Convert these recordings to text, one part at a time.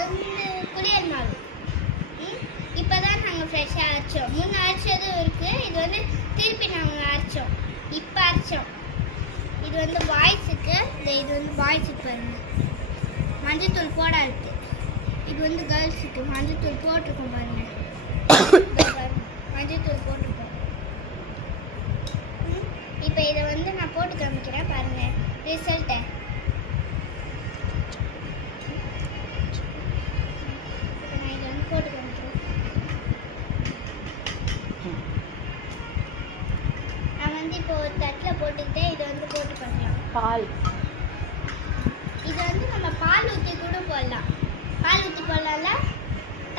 வந்து குளியல் மாவு. இப்போதான் நாங்கள் ஃப்ரெஷ்ஷாக அரைச்சோம். முன்ன அரைச்சதும் இருக்குது. இது வந்து திருப்பி நாங்கள் அரைச்சோம். இப்போ அரைச்சோம். இது வந்து பாய்ஸுக்கு. இது வந்து பாய்ஸுக்கு பாருங்க. மஞ்சத்தூள் போட இருக்கு. இது வந்து கேர்ள்ஸுக்கு மஞ்சத்தூள் போட்டிருக்கோம் பாருங்க. மஞ்சத்தூள் போட்டிருக்கோம். இப்போ இதை வந்து நான் போட்டு காமிக்கிறேன் பாருங்க ரிசல்ட்டை. நான் இதை வந்து போட்டு காமிக்கிறேன். நான் வந்து இப்போ ஒரு தட்டில் போட்டுக்கிட்டே இதை வந்து போட்டு பண்ணலாம். பால் இது வந்து நம்ம பால் ஊற்றி கூட போடலாம். பால் ஊற்றி போடலாம்ல,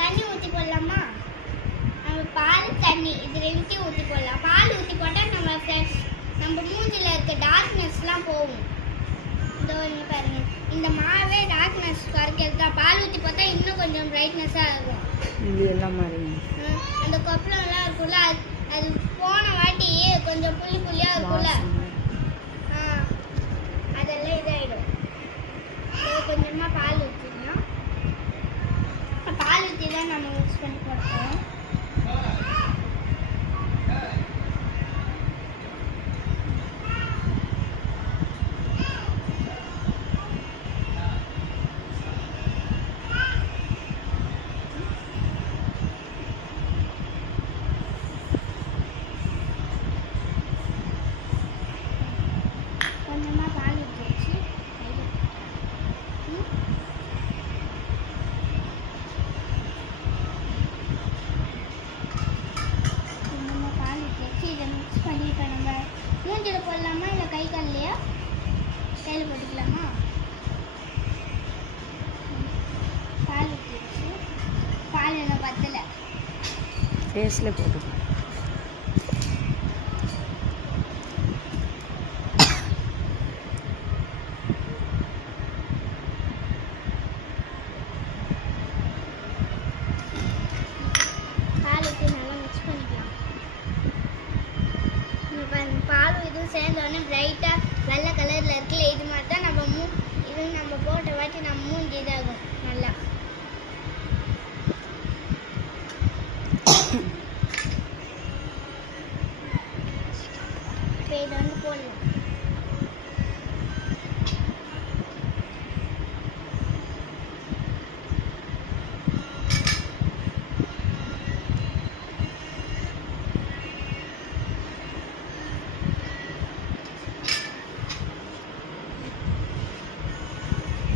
தண்ணி ஊற்றி போடலாமா? நம்ம பால் தண்ணி இது ரெண்டையும் ஊற்றி போடலாம். பால் ஊற்றி போட்டால் நம்ம மூஞ்சில் இருக்க டார்க்னஸ்லாம் போகும். இந்த பாருங்க, இந்த மாவே டார்க்னஸ் குறைக்கிறது தான். பால் ஊற்றி பார்த்தா இன்னும் கொஞ்சம் பிரைட்னஸாக இருக்கும். எல்லாம் மாதிரி அந்த கொப்பளம்லாம் இருக்கும்ல, அது போன வாட்டி கொஞ்சம் புள்ளி புள்ளியாக இருக்கும்ல, அதெல்லாம் இதாகிடும். கொஞ்சமாக பால் ஊற்றிக்கலாம். பால் ஊற்றி தான் நம்ம மிக்ஸ் பண்ணி போட்டோம். கொஞ்சமாக பால் ஊற்றி வச்சு இதை மிக்ஸ் பண்ணி இப்போ நம்ம மூஞ்சில் போடலாமா இல்லை கை கால்லையா? கையில் போட்டுக்கலாமா? பால் ஊற்றி வச்சு பால் என்ன பத்தலை, ஃபேஸில் போட்டு பால் ஊற்றி நல்லா மிக்ஸ் பண்ணிக்கலாம். பாலும் இதுவும் சேர்ந்தோடனே பிரைட்டாக வெள்ளை கலரில் இருக்குல்ல, இது மாதிரி தான் நம்ம இது நம்ம போட்ட வாட்டி நம்ம மூஞ்சி இதாகும் நல்லா.